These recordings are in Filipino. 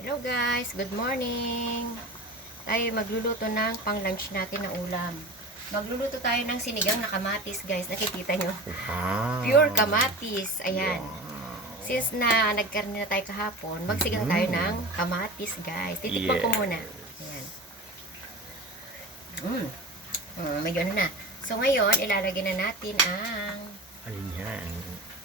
Hello guys, good morning. Tayo magluluto ng pang-lunch natin na ulam. Magluluto tayo ng sinigang na kamatis guys. Nakikita nyo? Wow. Pure kamatis. Ayan. Wow. Since na nagkarni na tayo kahapon, magsigang tayo ng kamatis guys. Titikman ko muna. Ayan. Medyo ano na. So ngayon, ilalagay na natin ang Alin yan?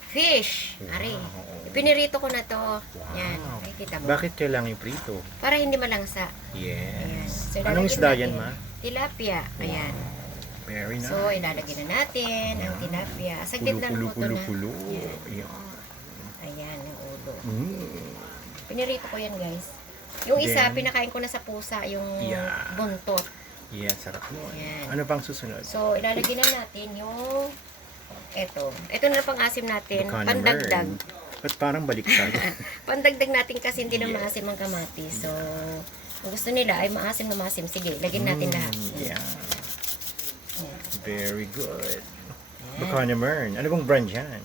fish. Ari. Wow. Pinirito ko na to. Wow. Yan. Nakikita mo. Bakit kailangan iprito? Para hindi malangsa. Ayan. Yes. So, Anong ilalagay isda natin. yan, ma? Tilapia. Ayan. Very nice. So, ilalagay na natin ang tilapia. Saglit lang luto na. Pulo. Ayan. Yan. Ayan, yung ulo. Mm. Pinirito ko yan, guys. Yung isa, Then, pinakain ko na sa pusa, yung Yeah. buntot. Yan, sarap nun. Yan. Ano pang susunod? So, ilalagay na natin yung eto. Ito na pang asim natin. Baka Pandagdag. naman. Ba't parang baliktad? Pandagdag natin kasi hindi na maasim ang kamatis. So, kung gusto nila ay maasim na maasim. Sige, lagyan natin lahat. Yeah. Ayan. Very good. Ayan. Baka naman. Ano bang brand yan?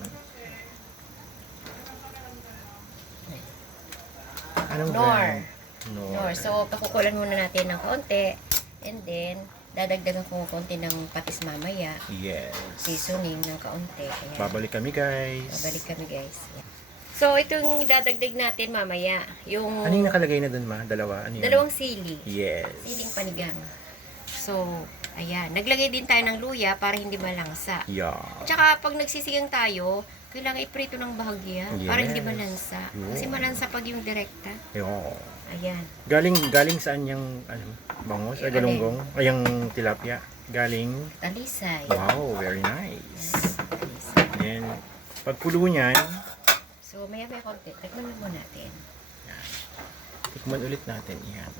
Anong Knorr. brand? Nor. So, pakukulan muna natin ng konti. And then, dadagdagan ko konti ng patis mamaya. Yes. Seasoning ng kaunti. Ayan. Babalik kami, guys. Babalik kami, guys. Ayan. So, itong dadagdag natin mamaya. Yung Ano yung nakalagay na dun, ma? Dalawa? Ano yun? dalawang sili. Yes. Siling panigang. So, ayan. Naglagay din tayo ng luya para hindi malangsa. Yeah. At saka, pag nagsisigang tayo, kailangan iprito ng bahagya para hindi Yes. malansa. Kasi Yun. malansa pag yung direkta. Yeah. Ayan. Galing saan yung bangos? Ay, galunggong? Ay, yung tilapia? Galing? Talisay. Wow, very nice. Talisay. Then, pagpulo niyan, So, maya-maya konti. Tikman mo natin. tikman ulit natin. Yan.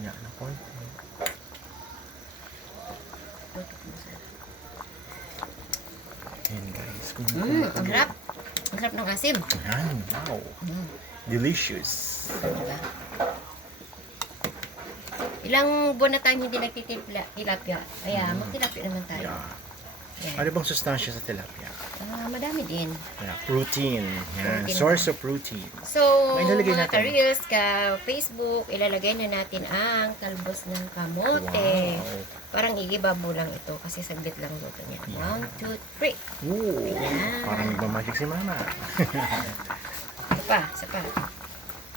Yan, na konti. Tutok mo sa... Yan, guys. Ang sarap. Ang sarap ng asim. Yan, wow. Delicious. Diba? Ilang buwan na tayong hindi nagtitilapia. Kaya, magtilapia naman tayo. Yeah. Yan. Ano bang sustansya sa tilapia? Madami din. Yeah, protein. Yan, Protein. source of protein. So, May ilalagay mga natin. ka-reels, ka-Facebook, ilalagay na natin ang talbos ng kamote. Wow. Parang igibabo lang ito kasi saglit lang luto niya. 1, 2, 3. Ooh, Ayan. parang nagmamagic si mama. Isa pa.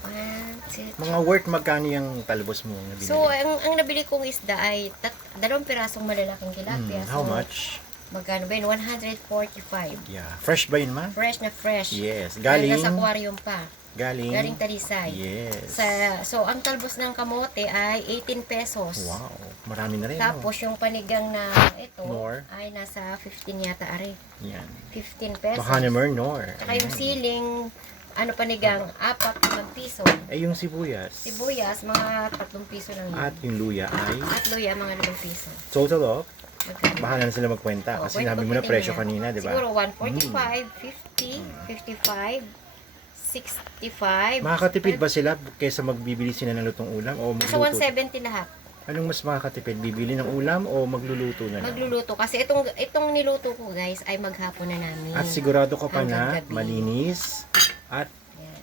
1, 2, 3. Mga worth magkano yung talbos mo na binili? So, ang nabili kong isda ay 2 pirasong malalaking tilapia. How So, much? magkano ba yun? 145. Yeah. Fresh ba yun, ma? Fresh na fresh. Yes. Galing Galing? nasa aquarium pa. Galing? Galing Talisay. Yes. So, ang talbos ng kamote ay 18 pesos. Wow. Marami na rin. Tapos, yung panigang na ito Nor? ay nasa 15 yata, are. Yan. 15 pesos. Baka naman, nor. Saka yung siling, panigang, 4 piso. Eh, yung sibuyas. Sibuyas, mga 3 piso lang yun. At yung luya ay At luya, mga 5 piso. total of, Magkano? bahala na sila magkwenta. Oh, Kasi kwento sinabi mo na ko presyo din kanina, yan. di ba? Siguro 145, 50, 55, 65. Makakatipid ba sila kaysa magbibili sila ng lutong ulam o So, magluto? 170 lahat. Anong mas makakatipid? Bibili ng ulam o magluluto na lang? Magluluto. Kasi itong niluto ko, guys, ay maghapon na namin. At sigurado ka pa na Hanggang gabi. malinis at Ayan.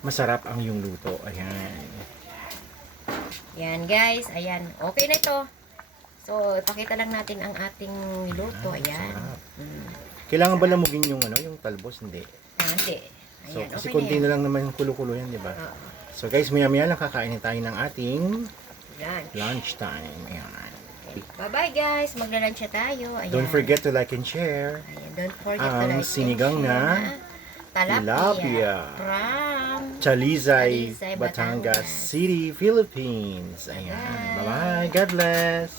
masarap ang iyong luto. Ayan. Yan, guys. Ayan. Okay na ito. So, ipakita lang natin ang ating niluto. Ayan. Sarap. Mm. Kailangan ba lamugin yung yung talbos? Hindi. Hindi. So, Ayan. kasi Okay konti na yan. na lang naman yung kulo-kulo yan, di ba? Oo. So guys, maya-maya lang kakainin tayo ng ating Lunch. lunch time. Ayan. Bye-bye, guys. Magla-lunch na tayo. Ayan. Don't forget to like and share. Ayan. Don't forget to Ang like and sinigang share na tilapia. tilapia. From Chalizay, Chalizay, Batangas Batangas. City, Philippines. Ayan. Bye-bye. Bye-bye. God bless.